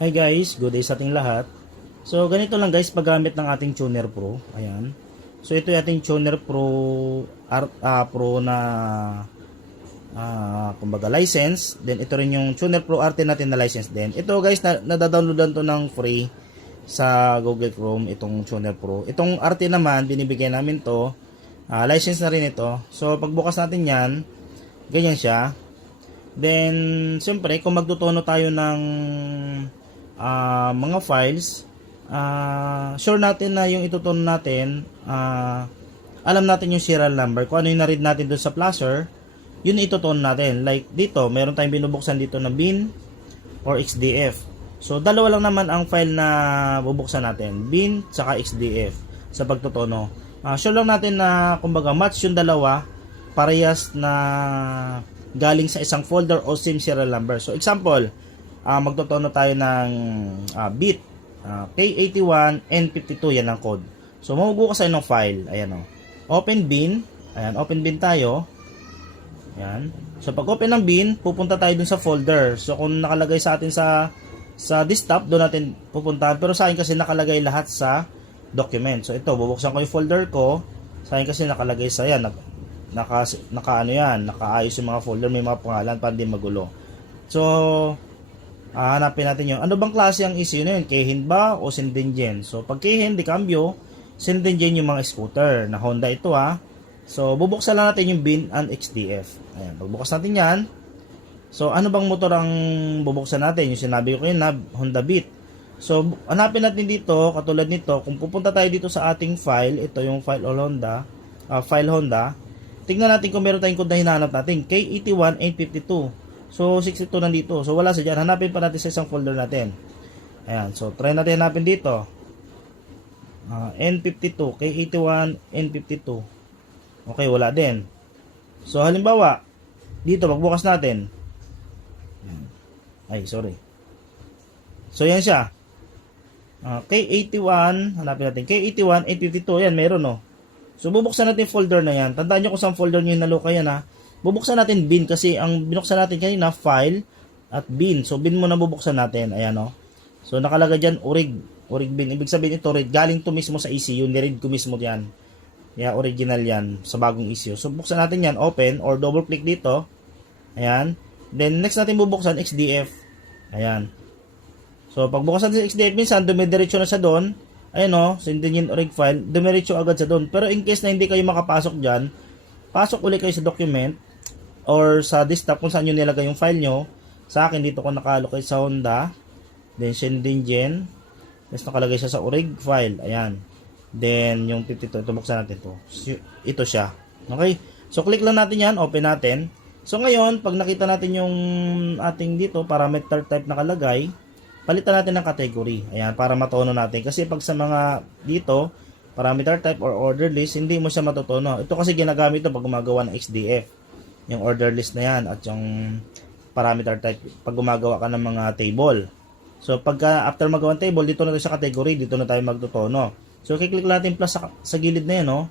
Hi guys, good day sa ating lahat. So ganito lang guys paggamit ng ating Tuner Pro. Ayan. So ito yung ating Tuner Pro Pro na kumbaga license. Then ito rin yung Tuner Pro RT natin na license din. Ito guys nadadownloadan to ng free sa Google Chrome itong Tuner Pro. Itong RT naman binibigyan namin to. License na rin ito. So pagbukas natin yan, ganyan siya. Then siyempre kung magtutono tayo ng mga files, sure natin na yung itutunan natin, alam natin yung serial number. Kung ano yung na-read natin doon sa flasher, yun itutunan natin. Like dito, meron tayong binubuksan dito na bin or XDF. So, dalawa lang naman ang file na bubuksan natin, bin saka XDF sa pagtutono. Sure lang natin na kumbaga match yung dalawa, parehas na galing sa isang folder o same serial number. So, example, magtutono tayo ng bit K81 N52, yan ang code. So mabubukas tayo ng file, ayan o, open bin, ayan, open bin tayo, ayan. So pag open ng bin, pupunta tayo dun sa folder. So kung nakalagay sa atin sa desktop, doon natin pupuntahan, pero sa akin kasi nakalagay lahat sa document. So ito, bubuksan ko yung folder ko, sa akin kasi nakalagay sa yan, naka ano yan, nakaayos yung mga folder, may mga pangalan para hindi magulo. So hanapin natin yun. Ano bang klase ang issue na yun? Keihin ba o Shindingen? So, pag Keihin, di cambio. Shindingen yung mga scooter. Na Honda ito So, bubuksan lang natin yung bin and XDF. Ayan, pagbukas natin yan. So, ano bang motor ang bubuksan natin? Yung sinabi ko yun na Honda Beat. So, hanapin natin dito, katulad nito. Kung pupunta tayo dito sa ating file, ito yung file Honda, file Honda. Tingnan natin kung meron tayong code na hinahanap natin. K81 N52. So, 62 nandito. So, wala sa dyan. Hanapin pa natin sa isang folder natin. Ayan. So, try natin hanapin dito. N52. K81 N52. Okay, wala din. So, halimbawa, dito, magbukas natin. Ay, sorry. So, yan siya. K81. Hanapin natin. K81 N52. Yan, meron, no. So, bubuksan natin yung folder na yan. Tandaan nyo kung saan folder nyo yung naloka yan, Bubuksan natin bin kasi ang binuksan natin kanina file at bin. So bin muna bubuksan natin. Ayan So nakalagay diyan orig bin. Ibig sabihin ito read galing to mismo sa ECU, ni-read ko mismo 'yan. Yeah, original 'yan sa bagong ECU. So buksan natin 'yan, open or double click dito. Ayan. Then next natin bubuksan XDF. Ayan. So pagbukas natin sa XDF minsan dumidiretso na sa doon. Ayan sending in orig file, dumiretso agad sa doon. Pero in case na hindi kayo makapasok diyan, pasok ulit kayo sa document or sa desktop kung saan nyo nilagay yung file nyo. Sa akin dito ko naka-allocate sa Honda, then Shindingen, tapos nakalagay siya sa orig file, ayan. Then yung 52, ito buksan natin to. Ito siya. Okay, so click lang natin yan, open natin. So ngayon pag nakita natin yung ating dito parameter type nakalagay, palitan natin ng category, ayan, para matono natin. Kasi pag sa mga dito parameter type or order list, hindi mo siya matutuno. Ito kasi ginagamit ito pag gumagawa ng XDF. Yung order list na yan at yung parameter type pag gumagawa ka ng mga table. So pagka after magawa ng table, dito na tayo sa category, dito na tayo magtutono. So kiklik natin plus sa gilid na yan,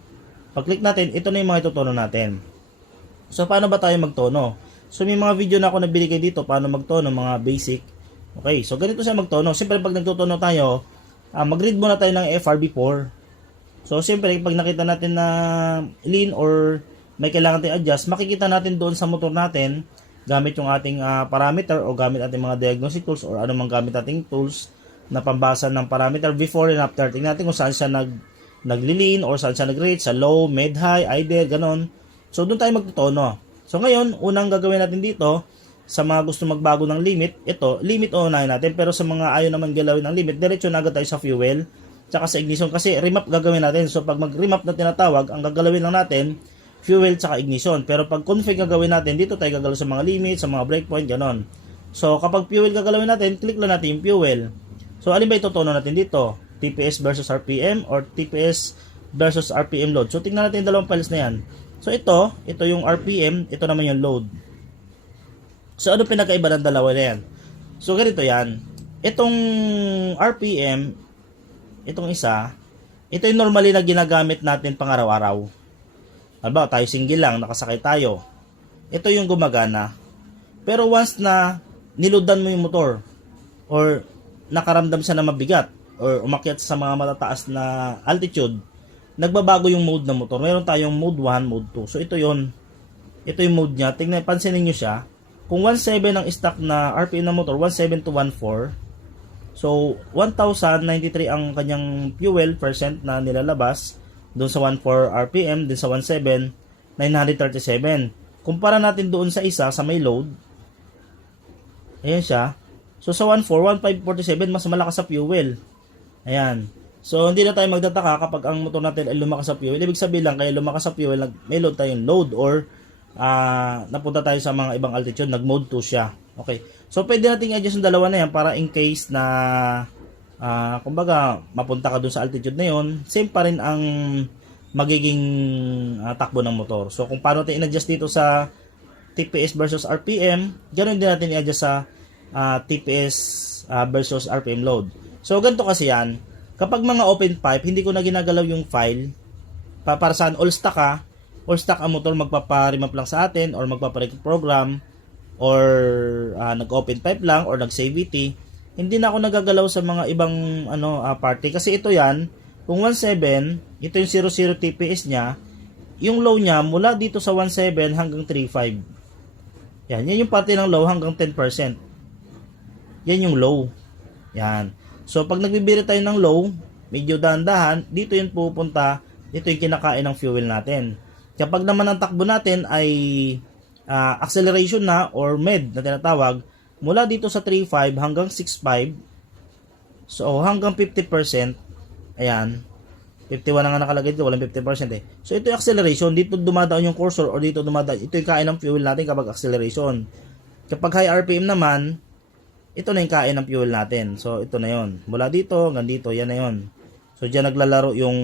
Pag click natin, ito na yung mga itutono natin. So paano ba tayo magtono? So may mga video na ako nabigay dito paano magtono, mga basic. Okay, so ganito siya magtono. Siyempre pag nagtutono tayo, mag-read muna tayo ng FRB4. So, siyempre, pag nakita natin na lean or may kailangan tayong adjust, makikita natin doon sa motor natin gamit yung ating parameter o gamit ating mga diagnostic tools or anumang gamit ating tools na pambasa ng parameter before and after. Tingnan natin kung saan siya nagli-lean or saan siya nag-rate, sa low, mid, high, idle, ganon. So, doon tayo magtutono. So, ngayon, unang gagawin natin dito, sa mga gusto magbago ng limit, ito, limit o unahin natin. Pero sa mga ayaw naman galawin ng limit, diretso na agad tayo sa fuel tsaka sa ignition kasi remap gagawin natin. So pag mag-remap na tinatawag, ang gagalawin lang natin fuel tsaka ignition. Pero pag config gagawin natin, dito tayo gagalaw sa mga limit, sa mga breakpoint, ganon. So kapag fuel gagawin natin, click lang natin yung fuel. So alin ba itutuno natin dito? TPS versus RPM or TPS versus RPM load. So tingnan natin yung dalawang files na yan. So ito yung RPM, ito naman yung load. So ano pinakaiba ng dalawa na yan? So ganito yan. Itong RPM, itong isa, ito yung normally na ginagamit natin pang araw-araw. Halimbawa, tayo single lang, nakasakay tayo. Ito yung gumagana. Pero once na niloadan mo yung motor, or nakaramdam siya na mabigat or umakyat sa mga matataas na altitude, nagbabago yung mode ng motor. Meron tayong mode 1, mode 2. So ito yon. Ito yung mode niya. Tingnan, pansinin niyo siya. Kung 1.7 ang stock na RPM ng motor, 1.7 to 1.4. So 1,093 ang kanyang fuel percent na nilalabas doon sa 1.4 RPM, din sa 1.7 937. Kumpara natin doon sa isa sa may load. Ayan siya. So sa 1.4, 1.547 mas malakas sa fuel. Ayan. So hindi na tayo magtataka kapag ang motor natin ay lumakas sa fuel. Ibig sabihin lang kaya lumakas sa fuel, may load tayong load or napunta tayo sa mga ibang altitude, nag-mode 2 siya. Okay. So pwede nating i-adjust yung dalawa na yan para in case na kumbaga mapunta ka doon sa altitude na yon, same pa rin ang magiging takbo ng motor. So kung paano natin in-adjust dito sa TPS versus RPM, ganoon din natin i-adjust sa TPS versus RPM load. So ganito kasi yan, kapag mga open pipe, hindi ko na ginagalaw yung file para saan all stock all stock ang motor, magpapa-remap lang sa atin or magpapa-program or nag-open pipe lang or nag-CVT. Hindi na ako nagagalaw sa mga ibang party kasi ito yan, kung 1.7, ito yung 00 TPS niya, yung low niya mula dito sa 1.7 hanggang 3.5. Yan yung parte ng low hanggang 10%. Yan yung low. Yan. So pag nagbibiri tayo ng low, medyo dahan-dahan, dito yung pupunta, dito yung kinakain ng fuel natin. Kapag naman ang takbo natin ay acceleration na or med na tinatawag, mula dito sa 3.5 hanggang 6.5, so hanggang 50%, ayan, 51 na nga nakalagay dito, walang 50% eh. So ito yung acceleration, dito dumadaan yung cursor or dito dumadaan, ito yung kain ng fuel natin kapag acceleration. Kapag high RPM naman, ito na yung kain ng fuel natin. So ito na yon, mula dito hanggang dito, yan na yon. So diyan naglalaro yung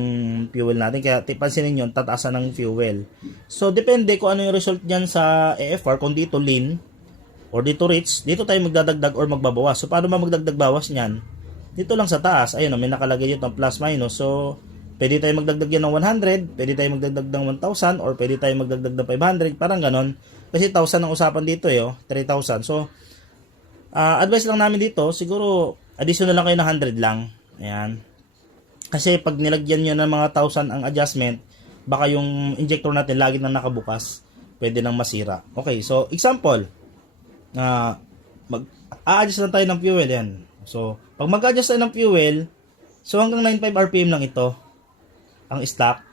fuel natin, kaya pansinin nyo, tataasan ng fuel. So depende kung ano yung result niyan sa EFR, kung dito lean or dito rich, dito tayo magdadagdag or magbabawas. So paano ba magdagdag bawas niyan? Dito lang sa taas, ayun, may nakalagay dito ang plus minus. So pwede tayo magdagdag yan ng 100, pwede tayo magdagdag ng 1,000, or pwede tayo magdagdag ng 500, parang ganon. Kasi 1,000 ang usapan dito 3,000. So advice lang namin dito, siguro additional lang kayo ng 100 lang. Ayan. Kasi pag nilagyan nyo ng mga 1,000 ang adjustment, baka yung injector natin lagi nang nakabukas, pwede nang masira. Okay, so example, mag-a-adjust lang tayo ng fuel yan. So pag mag-adjust tayo ng fuel, so hanggang 9.5 RPM lang ito ang stock.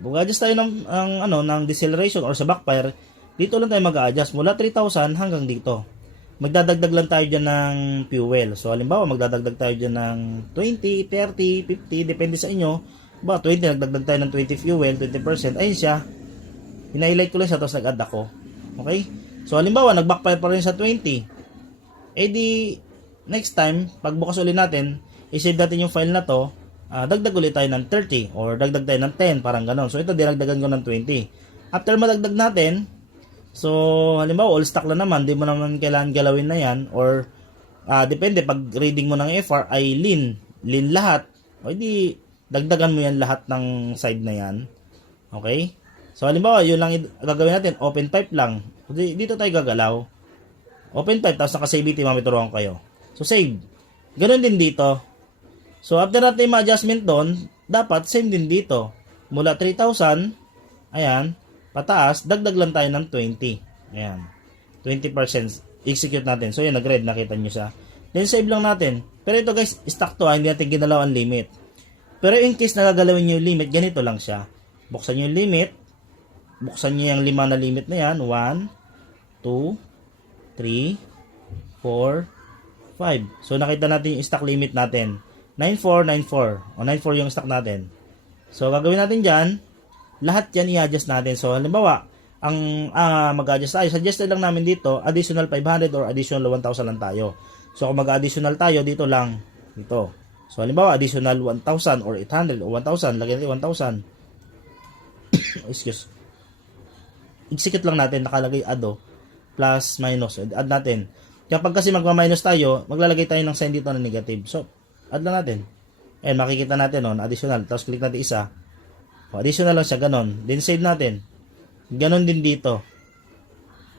Mag-adjust tayo ng deceleration or sa backfire, dito lang tayo mag-a-adjust mula 3,000 hanggang dito. Magdadagdag lang tayo dyan ng fuel. So halimbawa magdadagdag tayo dyan ng 20, 30, 50, depende sa inyo. Ba 20, nagdagdag tayo ng 20 fuel, 20%, ayun siya. Hinighlight ko lang siya, tapos nag-add ako. Okay? So halimbawa nag-backfire pa rin sa 20. Eh di next time, pagbukas ulit natin, i-save natin yung file na to, dagdag ulit tayo ng 30 or dagdag tayo ng 10, parang ganon. So ito dinagdagan ko ng 20. After madagdag natin, so halimbawa all stock lang naman, di mo naman kailangan galawin na yan, or depende, pag reading mo ng FR ay lean lahat, o di dagdagan mo yan lahat ng side na yan. Okay? So halimbawa yun lang gagawin natin, open pipe lang, dito tayo gagalaw, open pipe, tapos naka-save ito, mamituruan ko kayo. So save. Ganon din dito. So after natin ma-adjustment doon, dapat same din dito. Mula 3,000, ayan, pataas, dagdag lang tayo ng 20. Ayan. 20% execute natin. So yan, nag-red, nakita nyo siya. Then save lang natin. Pero ito guys, stock to, hindi natin ginalaw ang limit. Pero in case nagagalawin nyo yung limit, ganito lang siya. Buksan nyo yung limit. Buksan nyo yung 5 na limit na yan. 1, 2, 3, 4, 5. So nakita natin yung stock limit natin. 9494. O 94 yung stock natin. So gagawin natin dyan, lahat yan i-adjust natin. So halimbawa, ang mag-adjust tayo, suggested lang namin dito, additional 500 or additional 1,000 lang tayo. So kung mag-additional tayo, dito lang, dito. So halimbawa, additional 1,000 or 800 o 1,000, lagyan natin 1,000. Excuse. Execute lang natin, nakalagay add plus minus, add natin. Kapag kasi magma-minus tayo, maglalagay tayo ng sign dito na negative. So add lang natin. Ayan, makikita natin additional. Tapos click natin isa. Additional lang siya, ganon. Then save natin. Ganon din dito.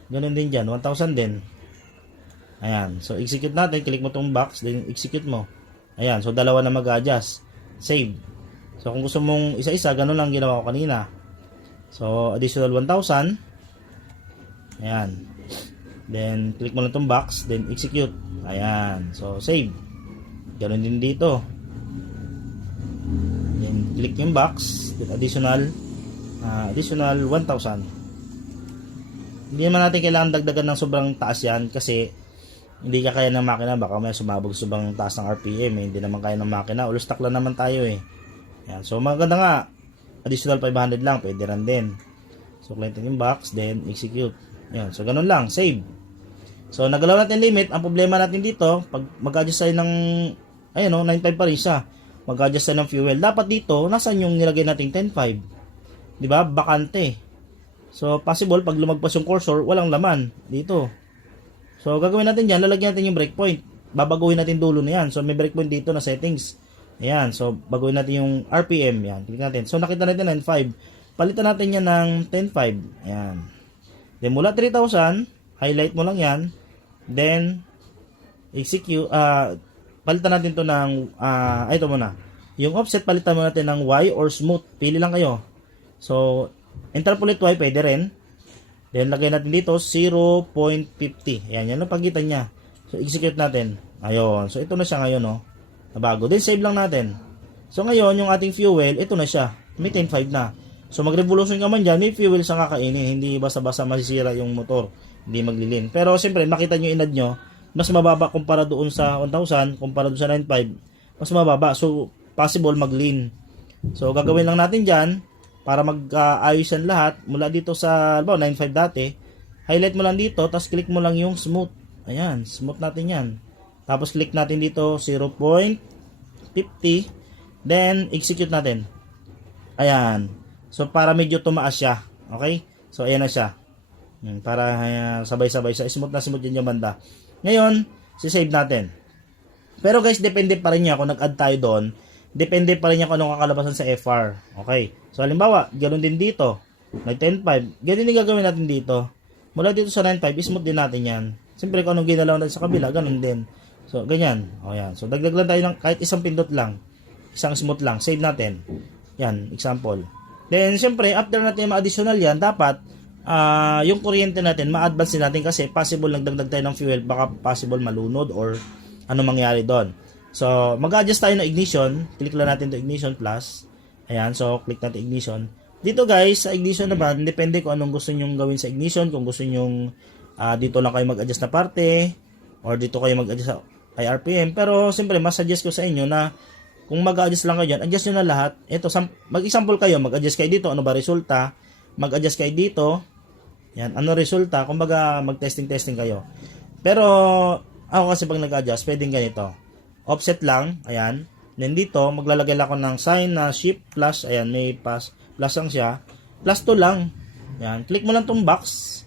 Ganon din dyan, 1,000 din. Ayan. So, execute natin. Click mo tong box, then execute mo. Ayan. So, dalawa na mag-adjust. Save. So, kung gusto mong isa-isa, ganun lang ginawa ko kanina. So, additional 1,000. Ayan. Then, click mo lang tong box, then execute. Ayan. So, save. Ganun din dito. Then, click yung box, then additional 1,000. Hindi naman natin kailangan dagdagan ng sobrang taas yan kasi hindi ka kaya ng makina, baka may sumabog sobrang taas ng RPM hindi naman kaya ng makina, ulo stock lang naman tayo Yan. So maganda nga, additional 500 lang, pwede rin din. So click yung box, then execute. Yan. So ganun lang, save. So nagalaw natin limit. Ang problema natin dito, pag mag-adjust tayo ng 9.5 pa rin siya, mag-adjust tayo ng fuel, dapat dito nasaan yung nilagay nating 10.5, di ba? Bakante. So possible pag lumagpas yung cursor, walang laman dito. So, gagawin natin dyan, lalagyan natin yung breakpoint. Babaguhin natin dulo na yan. So, may breakpoint dito na settings. Ayan. So, baguhin natin yung RPM. Yan. Click natin. So, nakita natin 9.5. Palitan natin yan ng 10.5. Ayan. Then, mula 3,000, highlight mo lang yan. Then, execute. Palitan natin to ng, ito muna. Yung offset, palitan mo natin ng Y or smooth. Pili lang kayo. So, interpolate Y, pwede rin. Then, lagay natin dito 0.50. Ayan, yan ang pagitan niya. So, execute natin. Ayun. So, ito na siya ngayon, no? Nabago. Then, save lang natin. So, ngayon, yung ating fuel, ito na siya. May 10.5 na. So, mag-revolution ka man dyan, may fuel sa kakainin. Hindi basta-basta masisira yung motor. Hindi maglilin. Pero, siyempre, makita nyo inad nyo, mas mababa kumpara doon sa 1,000, kumpara doon sa 9.5. Mas mababa. So, possible mag-lean. So, gagawin lang natin dyan, para mag-ayos yan lahat, mula dito sa 9.5 dati, highlight mo lang dito, tapos click mo lang yung smooth. Ayan, smooth natin yan. Tapos click natin dito 0.50, then execute natin. Ayan. So, para medyo tumaas siya. Okay? So, ayan na siya. Para sabay-sabay sa smooth na smooth yun yung banda. Ngayon, sisave natin. Pero guys, depende pa rin niya kung nag-add tayo doon. Depende pa rin niya kung anong kakalabasan sa FR. Okay. So, halimbawa, ganoon din dito. May 10.5. Ganun din gagawin natin dito. Mula dito sa 9.5, smooth din natin yan. Siyempre, kung anong ginalaw natin sa kabila, ganun din. So, ganyan. O, yan. So, dagdag lang tayo ng kahit isang pindot lang. Isang smooth lang. Save natin. Yan, example. Then, siyempre, after natin ma-additional yan, dapat, yung kuryente natin, ma-advance din natin kasi possible nagdagdag tayo ng fuel, baka possible malunod or ano mangyari doon. So, mag-adjust tayo ng ignition. Click lang natin to ignition plus. Ayan, so click natin ignition. Dito guys, sa ignition naman, depende kung anong gusto nyong gawin sa ignition. Kung gusto nyong dito lang kayo mag-adjust na parte or dito kayo mag-adjust sa RPM. Pero, siyempre, mas suggest ko sa inyo na kung mag-adjust lang kayo dyan, adjust nyo na lahat. Ito, mag-example kayo, mag-adjust kayo dito. Ano ba resulta? Mag-adjust kayo dito. Yan, ano resulta? Kumbaga, mag-testing kayo. Pero, ako kasi pag nag-adjust, pwedeng ganito. Offset lang, ayan. Then dito, maglalagay lang ako ng sign na shift plus, ayan, may plus lang siya. Plus 2 lang. Ayan, click mo lang tong box.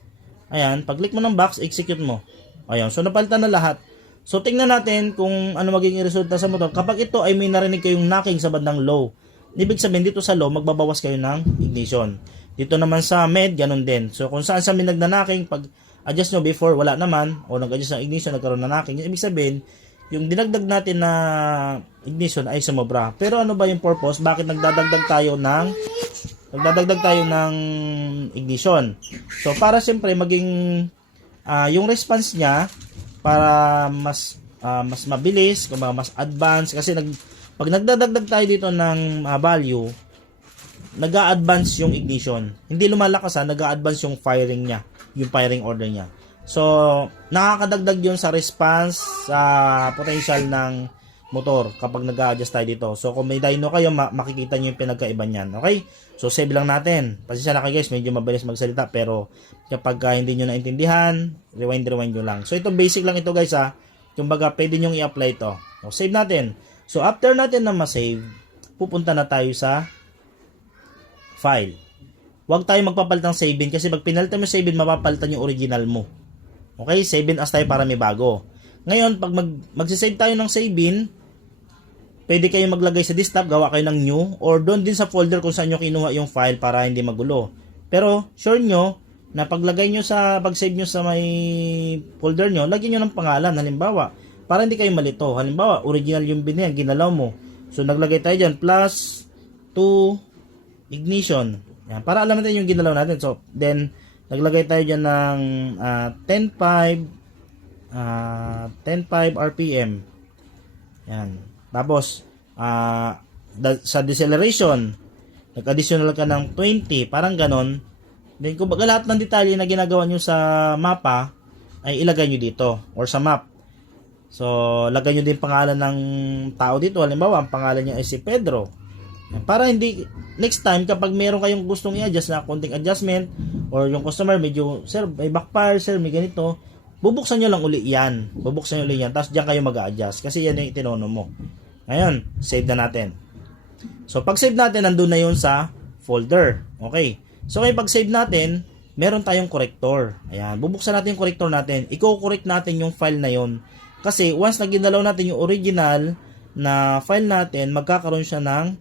Ayan, pag click mo ng box, execute mo. Ayan, so napalitan na lahat. So tingnan natin kung ano magiging resulta sa motor. Kapag ito ay may narinig kayong knocking sa bandang low, ibig sabihin dito sa low, magbabawas kayo ng ignition. Dito naman sa med, ganun din. So kung saan sa may nagna-knocking, pag adjust nyo before, wala naman, o nag-adjust ng ignition, nagkaroon na knocking, ibig sabihin, yung dinagdag natin na ignition ay sumobra. Pero ano ba yung purpose? Bakit nagdadagdag tayo ng ignition? So para siyempre maging yung response niya para mas mabilis, mas advance kasi pag nagdadagdag tayo dito ng value, nag-a-advance yung ignition. Hindi lumalakas nag-a-advance yung firing niya, yung firing order niya. So, nakakadagdag yun sa response sa potential ng motor kapag nag-a-adjust tayo dito. So, kung may dyno kayo, makikita nyo yung pinagkaiba niyan. Okay? So, save lang natin. Pasensya na kayo guys, medyo mabilis magsalita. Pero, kapag hindi nyo naintindihan, rewind nyo lang. So, ito basic lang ito guys Kumbaga, pwede nyo i-apply ito. So, save natin. So, after natin na ma-save, pupunta na tayo sa file. Huwag tayo magpapalit ng save in kasi pag pinalitan mo save in, mapapalitan yung original mo. Okay, save in as tayo para may bago. Ngayon, pag magsisave tayo ng save in, pwede kayo maglagay sa desktop, gawa kayo ng new, or doon din sa folder kung saan nyo kinuha yung file para hindi magulo. Pero, sure nyo, na paglagay nyo pag-save nyo sa may folder nyo, lagyan nyo ng pangalan. Halimbawa, para hindi kayo malito. Halimbawa, original yung bin yan, ginalaw mo. So, naglagay tayo dyan, plus 2 ignition. Yan, para alam natin yung ginalaw natin. So, then, naglagay tayo dyan ng 10.5 RPM. Yan. Tapos, sa deceleration, nag-additional ka ng 20, parang ganon. Then, kung baga lahat ng detalye na ginagawa nyo sa mapa, ay ilagay nyo dito, or sa map. So, lagay nyo din pangalan ng tao dito. Halimbawa, ang pangalan niya ay si Pedro. Para hindi, next time, kapag meron kayong gustong i-adjust na konting adjustment, or yung customer medyo, sir, may backfire, sir, may ganito, bubuksan nyo lang uli yan. Bubuksan nyo uli yan, tapos dyan kayo mag-a-adjust. Kasi yan yung itinono mo. Ngayon, save na natin. So, pag save natin, nandun na yun sa folder. Okay. So, ngayon, pag save natin, meron tayong corrector. Ayan, bubuksan natin yung corrector natin. I-correct natin yung file na yun. Kasi once na ginalaw natin yung original na file natin, magkakaroon siya ng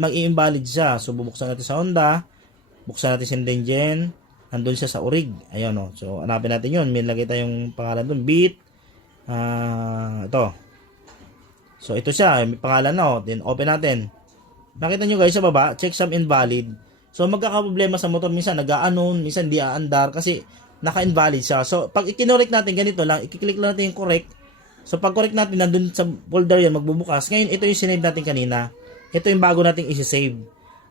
mag-i-invalid siya. So, bubuksan natin sa Honda, buksan natin sa Dengen, nandun siya sa orig. Ayan o. So, hanapin natin yun. May lagay tayong pangalan dun. Beat. Ito. So, ito siya. May pangalan na o. Then, open natin. Nakita nyo guys sa baba, check some invalid. So, magkakaproblema sa motor. Minsan, nag-aanon. Minsan, di aandar. Kasi, naka-invalid siya. So, pag i-correct natin, ganito lang. I-click lang natin yung correct. So, pag correct natin, nandun sa folder yan, magbubukas. Ngayon, ito yung sinave natin kanina. Ito yung bago natin i-save.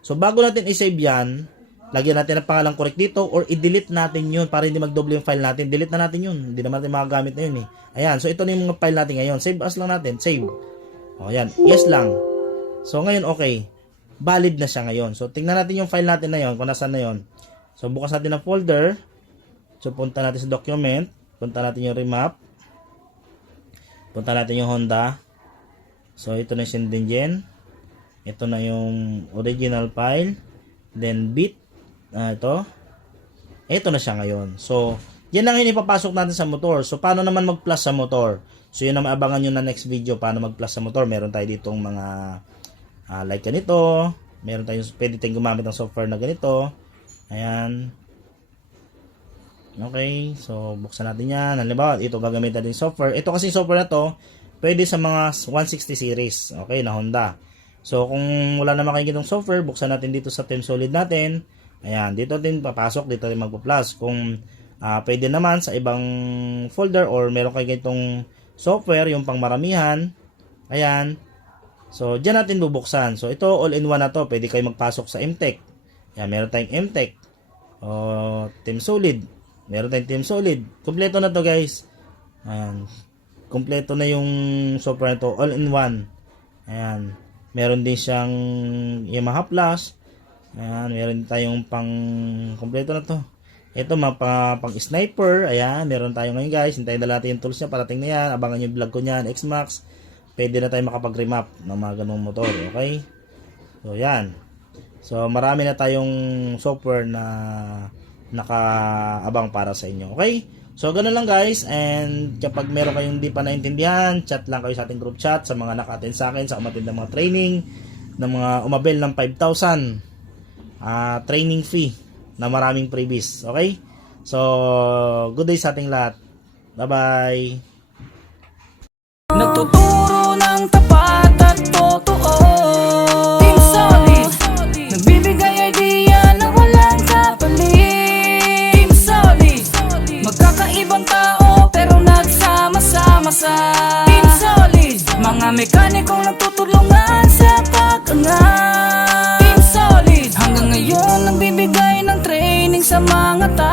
So, bago natin i-save yan, lagyan natin ang pangalang correct dito or i-delete natin yun para hindi magdoble yung file natin. Delete na natin yun. Hindi naman natin makagamit na yun eh. Ayan. So, ito na yung mga file natin ngayon. Save as lang natin. Save. O, ayan. Yes lang. So, ngayon, okay. Valid na siya ngayon. So, tingnan natin yung file natin na yun kung nasaan na yun. So, bukas natin ang folder. So, punta natin sa document. Punta natin yung remap. Punta natin yung Honda. So, ito na yung Dengen. Ito na yung original file. Then, bit. Ito. Ito na siya ngayon. So, yan lang yung ipapasok natin sa motor. So, paano naman mag-plus sa motor? So, yun naman abangan nyo na next video. Paano mag-plus sa motor. Meron tayo ditong mga like ganito. Meron tayong, pwede tayong gumamit ng software na ganito. Ayan. Okay, so buksan natin yan. Halimbawa, ito gagamit natin yung software. Ito kasi software na to, pwede sa mga 160 series. Okay, na Honda. So, kung wala naman kayo itong software, buksan natin dito sa TeamSolid natin. Ayan, dito din papasok, dito din magpo-plus. Kung pwede naman sa ibang folder or meron kayo itong software, yung pangmaramihan. Ayan. So, dyan natin bubuksan. So, ito all-in-one na to. Pwede kayo magpasok sa MTech. Ayan, meron tayong MTech. O, TeamSolid. Meron tayong TeamSolid. Kompleto na to guys. Ayan. Kompleto na yung software na to. All-in-one. Ayan. Meron din siyang Yamaha Plus. Ayan. Meron tayong kompleto na to. Ito pang sniper. Ayan. Meron tayo ngayon guys. Hintayin na natin yung tools niya. Parating na yan. Abangan yung vlog ko niyan. X-Max. Pwede na tayo makapag-remap ng mga ganung motor. Okay. So yan. So marami na tayong software na nakaabang para sa inyo. Okay? So, ganun lang guys. And kapag meron kayong hindi pa naintindihan, chat lang kayo sa ating group chat sa mga naka-attend sa akin sa umattend ng mga training ng mga umabel ng 5,000 training fee na maraming freebies. Okay? So, good day sa ating lahat. Bye-bye! Nagtuturo ng tapat at totoo. Team Solid, nagbibigay idea na walang kapalit. Team Solid, magkakaibang tao pero nagsama-sama sa Team Solid. Mga mekanikong nagtutulungan sa pag-angat. Team Solid, hanggang ngayon nagbibigay ng training sa mga tao.